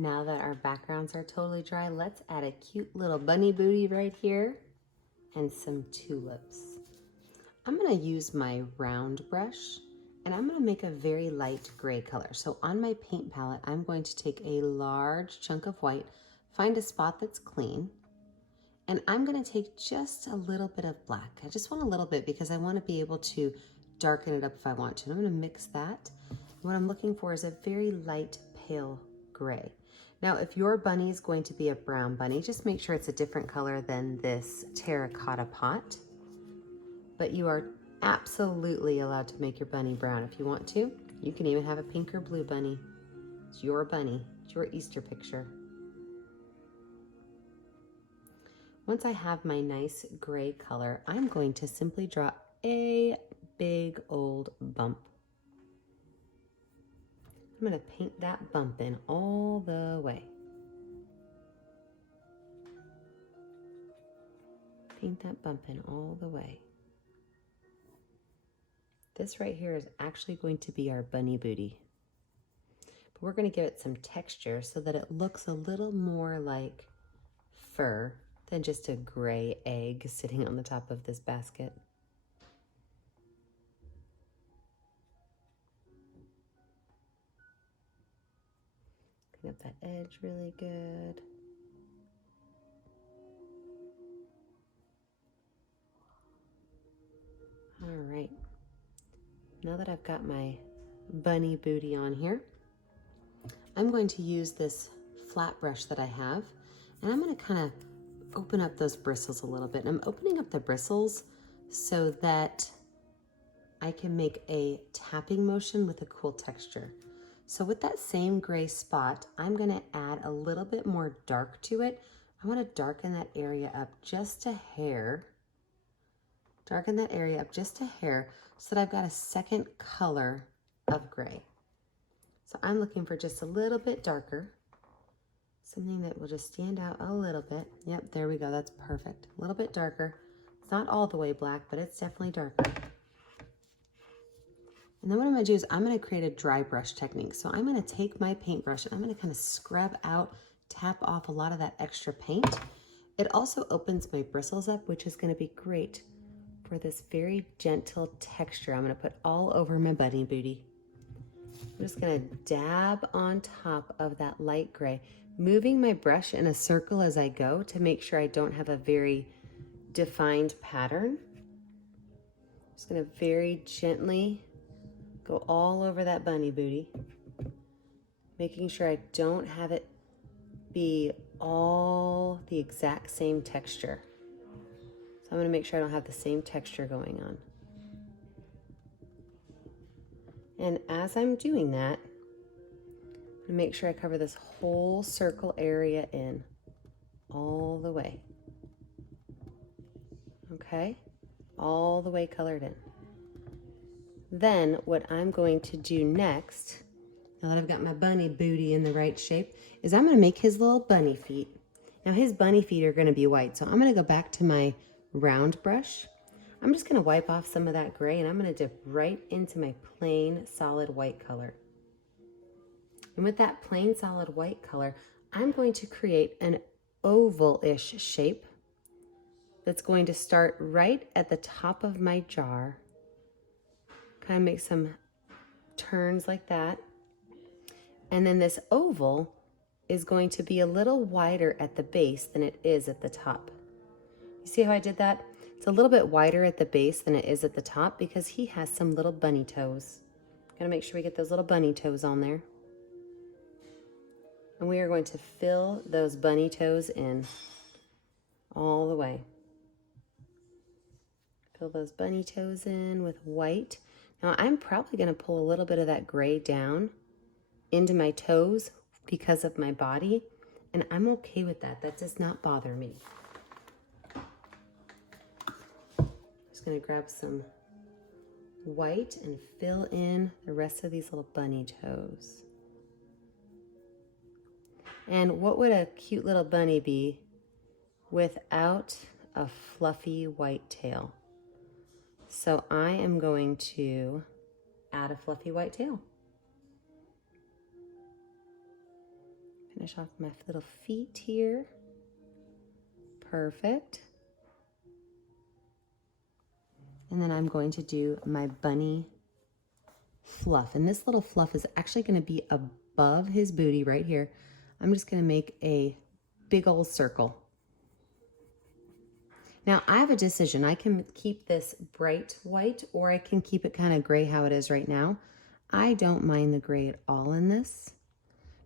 Now that our backgrounds are totally dry, let's add a cute little bunny booty right here and some tulips. I'm gonna use my round brush and I'm gonna make a very light gray color. So on my paint palette, I'm going to take a large chunk of white, find a spot that's clean, and I'm gonna take just a little bit of black. I just want a little bit because I wanna be able to darken it up if I want to. And I'm gonna mix that. What I'm looking for is a very light pale gray. Now, if your bunny is going to be a brown bunny, just make sure it's a different color than this terracotta pot. But you are absolutely allowed to make your bunny brown if you want to. You can even have a pink or blue bunny. It's your bunny, it's your Easter picture. Once I have my nice gray color, I'm going to simply draw a big old bump. I'm going to paint that bump in all the way. Paint that bump in all the way. This right here is actually going to be our bunny booty. But we're going to give it some texture so that it looks a little more like fur than just a gray egg sitting on the top of this basket. Clean up that edge really good. All right. Now that I've got my bunny booty on here, I'm going to use this flat brush that I have, and I'm going to kind of open up those bristles a little bit. And I'm opening up the bristles so that I can make a tapping motion with a cool texture. So with that same gray spot, I'm going to add a little bit more dark to it. I want to darken that area up just a hair. Darken that area up just a hair so that I've got a second color of gray. So I'm looking for just a little bit darker, something that will just stand out a little bit. Yep, there we go, that's perfect. A little bit darker. It's not all the way black, but it's definitely darker. And then what I'm gonna do is I'm gonna create a dry brush technique. So I'm gonna take my paintbrush and I'm gonna kind of scrub out, tap off a lot of that extra paint. It also opens my bristles up, which is gonna be great for this very gentle texture I'm gonna put all over my bunny booty. I'm just gonna dab on top of that light gray, moving my brush in a circle as I go to make sure I don't have a very defined pattern. Just gonna very gently go all over that bunny booty, making sure I don't have it be all the exact same texture. So I'm gonna make sure I don't have the same texture going on. And as I'm doing that, I'm gonna make sure I cover this whole circle area in all the way. Okay, all the way colored in. Then what I'm going to do next, now that I've got my bunny booty in the right shape, is I'm gonna make his little bunny feet. Now his bunny feet are gonna be white, so I'm gonna go back to my round brush. I'm just gonna wipe off some of that gray and I'm gonna dip right into my plain solid white color. And with that plain solid white color, I'm going to create an oval-ish shape that's going to start right at the top of my jar. Kind of make some turns like that. And then this oval is going to be a little wider at the base than it is at the top. You see how I did that? It's a little bit wider at the base than it is at the top because he has some little bunny toes. Gotta make sure we get those little bunny toes on there. And we are going to fill those bunny toes in all the way. Fill those bunny toes in with white. Now I'm probably gonna pull a little bit of that gray down into my toes because of my body, and I'm okay with that. That does not bother me. Just gonna grab some white and fill in the rest of these little bunny toes. And what would a cute little bunny be without a fluffy white tail? So I am going to add a fluffy white tail. Finish off my little feet here. Perfect. And then I'm going to do my bunny fluff. And this little fluff is actually going to be above his booty right here. I'm just going to make a big old circle. Now I have a decision. I can keep this bright white or I can keep it kind of gray how it is right now. I don't mind the gray at all in this.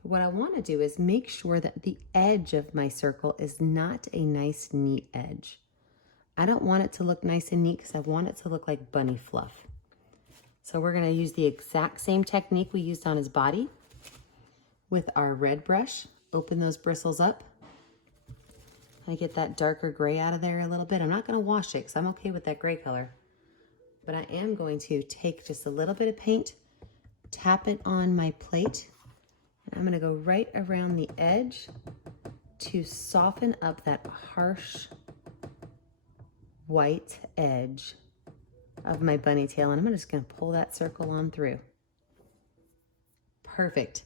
But what I want to do is make sure that the edge of my circle is not a nice neat edge. I don't want it to look nice and neat because I want it to look like bunny fluff. So we're going to use the exact same technique we used on his body with our red brush. Open those bristles up. I get that darker gray out of there a little bit. I'm not going to wash it because I'm okay with that gray color. But I am going to take just a little bit of paint, tap it on my plate, and I'm going to go right around the edge to soften up that harsh white edge of my bunny tail. And I'm just going to pull that circle on through. Perfect.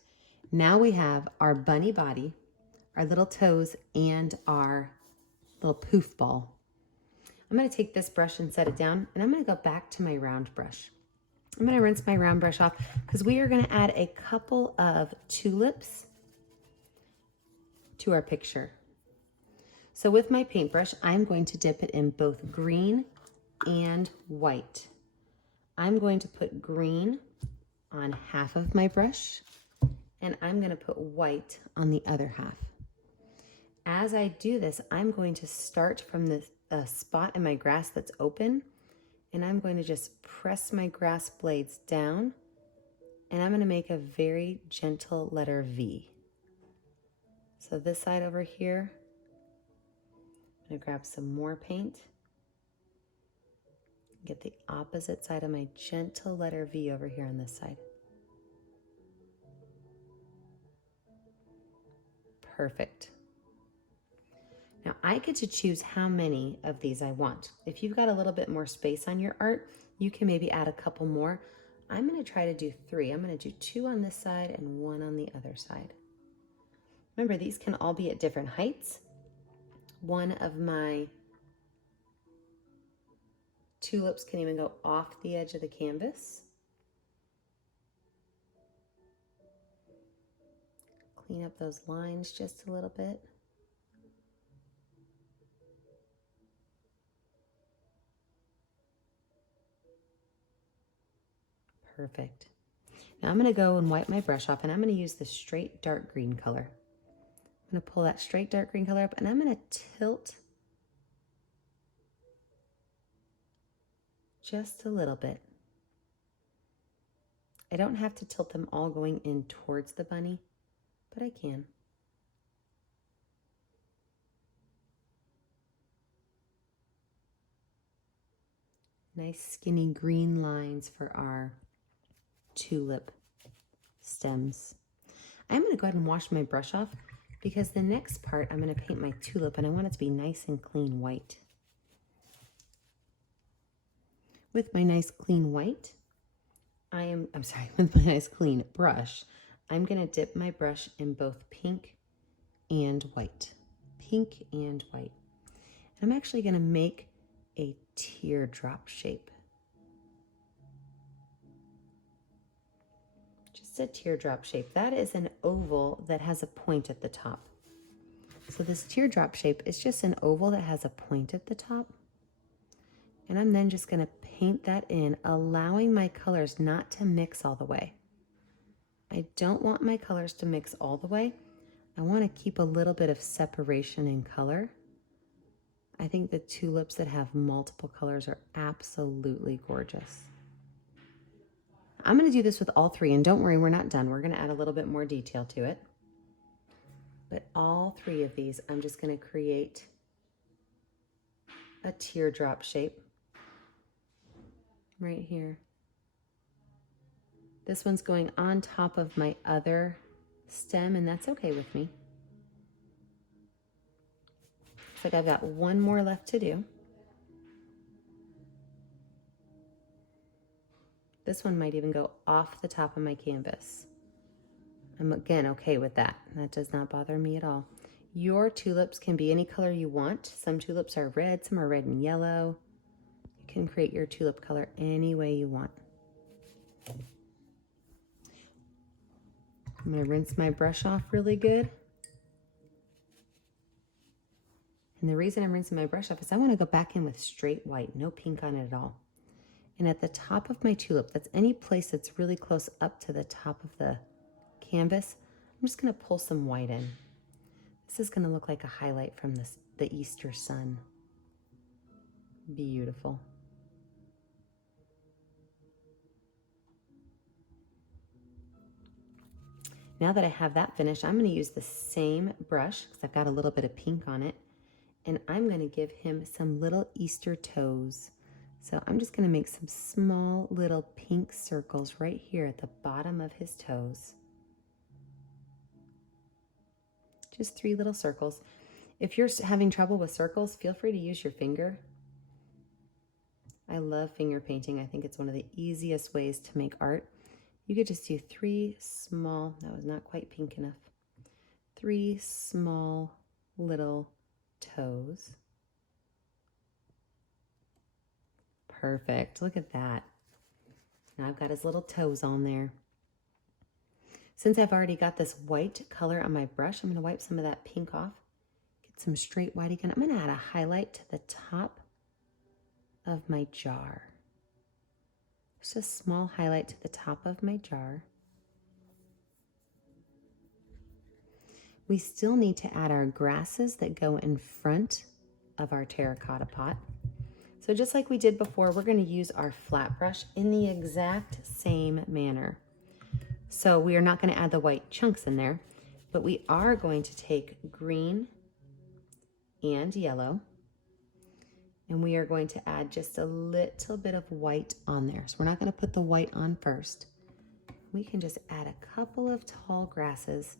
Now we have our bunny body, our little toes, and our little poof ball. I'm going to take this brush and set it down, and I'm going to go back to my round brush. I'm going to rinse my round brush off because we are going to add a couple of tulips to our picture. So with my paintbrush, I'm going to dip it in both green and white. I'm going to put green on half of my brush, and I'm going to put white on the other half. As I do this, I'm going to start from the spot in my grass that's open, and I'm going to just press my grass blades down, and I'm going to make a very gentle letter V. So this side over here, I'm going to grab some more paint, get the opposite side of my gentle letter V over here on this side. Perfect. Now I get to choose how many of these I want. If you've got a little bit more space on your art, you can maybe add a couple more. I'm going to try to do 3. I'm going to do 2 on this side and 1 on the other side. Remember, these can all be at different heights. One of my tulips can even go off the edge of the canvas. Clean up those lines just a little bit. Perfect. Now I'm going to go and wipe my brush off, and I'm going to use the straight dark green color. I'm going to pull that straight dark green color up, and I'm going to tilt just a little bit. I don't have to tilt them all going in towards the bunny, but I can. Nice skinny green lines for our tulip stems. I'm going to go ahead and wash my brush off because the next part I'm going to paint my tulip, and I want it to be nice and clean white. With my nice clean white, with my nice clean brush, I'm going to dip my brush in both pink and white. Pink and white. And I'm actually going to make a teardrop shape. Just a teardrop shape. That is an oval that has a point at the top. So this teardrop shape is just an oval that has a point at the top. And I'm then just going to paint that in, allowing my colors not to mix all the way. I don't want my colors to mix all the way. I want to keep a little bit of separation in color. I think the tulips that have multiple colors are absolutely gorgeous. I'm going to do this with all 3, and don't worry, we're not done. We're going to add a little bit more detail to it. But all 3 of these, I'm just going to create a teardrop shape right here. This one's going on top of my other stem, and that's okay with me. Looks like I've got 1 more left to do. This one might even go off the top of my canvas. I'm again okay with that. That does not bother me at all. Your tulips can be any color you want. Some tulips are red, some are red and yellow. You can create your tulip color any way you want. I'm going to rinse my brush off really good. And the reason I'm rinsing my brush off is I want to go back in with straight white, no pink on it at all. And at the top of my tulip, that's any place that's really close up to the top of the canvas, I'm just going to pull some white in. This is going to look like a highlight from the Easter sun. Beautiful. Now that I have that finished, I'm going to use the same brush because I've got a little bit of pink on it. And I'm going to give him some little Easter toes. So I'm just going to make some small little pink circles right here at the bottom of his toes. Just 3 little circles. If you're having trouble with circles, feel free to use your finger. I love finger painting. I think it's one of the easiest ways to make art. You could just do 3 small, that was not quite pink enough, 3 small little toes. Perfect. Look at that. Now I've got his little toes on there. Since I've already got this white color on my brush, I'm going to wipe some of that pink off. Get some straight white again. I'm going to add a highlight to the top of my jar. Just a small highlight to the top of my jar. We still need to add our grasses that go in front of our terracotta pot. So just like we did before, we're going to use our flat brush in the exact same manner. So we are not going to add the white chunks in there, but we are going to take green and yellow, and we are going to add just a little bit of white on there. So we're not going to put the white on first. We can just add a couple of tall grasses.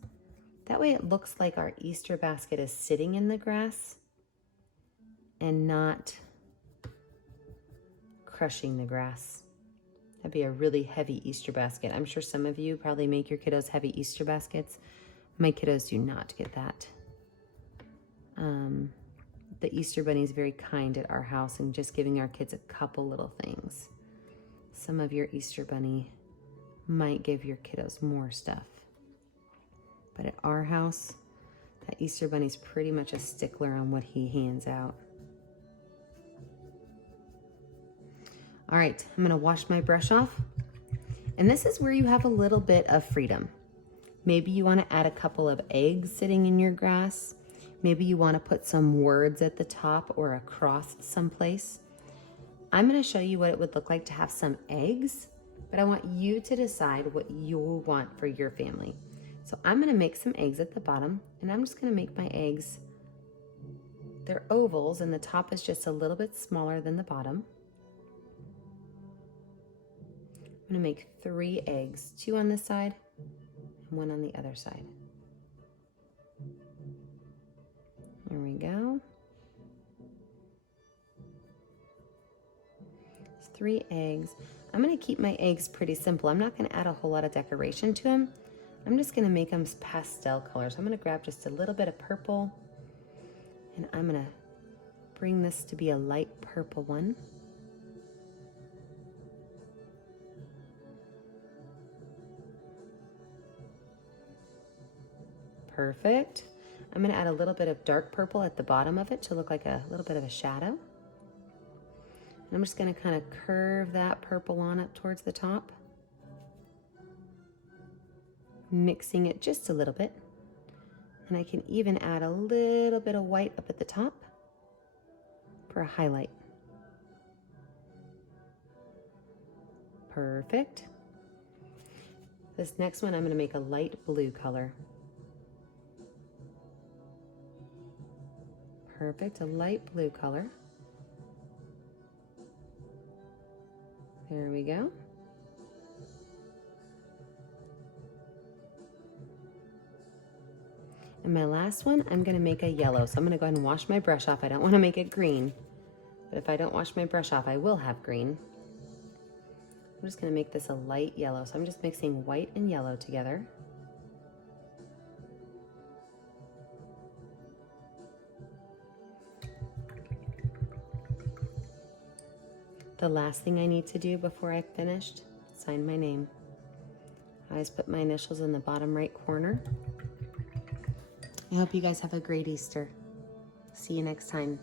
That way it looks like our Easter basket is sitting in the grass and not crushing the grass. That'd be a really heavy Easter basket. I'm sure some of you probably make your kiddos heavy Easter baskets. My kiddos do not get that. The Easter Bunny is very kind at our house and just giving our kids a couple little things. Some of your Easter Bunny might give your kiddos more stuff. But at our house, that Easter Bunny's pretty much a stickler on what he hands out. All right, I'm gonna wash my brush off. And this is where you have a little bit of freedom. Maybe you wanna add a couple of eggs sitting in your grass. Maybe you wanna put some words at the top or across someplace. I'm gonna show you what it would look like to have some eggs, but I want you to decide what you want for your family. So I'm gonna make some eggs at the bottom, and I'm just gonna make my eggs, they're ovals, and the top is just a little bit smaller than the bottom. I'm gonna make 3 eggs, 2 on this side and 1 on the other side. There we go. It's 3 eggs. I'm gonna keep my eggs pretty simple. I'm not gonna add a whole lot of decoration to them. I'm just gonna make them pastel colors. I'm gonna grab just a little bit of purple, and I'm gonna bring this to be a light purple one. Perfect. I'm gonna add a little bit of dark purple at the bottom of it to look like a little bit of a shadow. And I'm just gonna kind of curve that purple on up towards the top, mixing it just a little bit. And I can even add a little bit of white up at the top for a highlight. Perfect. This next one, I'm going to make a light blue color. Perfect, a light blue color. There we go. And my last one, I'm gonna make a yellow. So I'm gonna go ahead and wash my brush off. I don't wanna make it green, but if I don't wash my brush off, I will have green. I'm just gonna make this a light yellow. So I'm just mixing white and yellow together. The last thing I need to do before I've finished, sign my name. I always put my initials in the bottom right corner. I hope you guys have a great Easter. See you next time.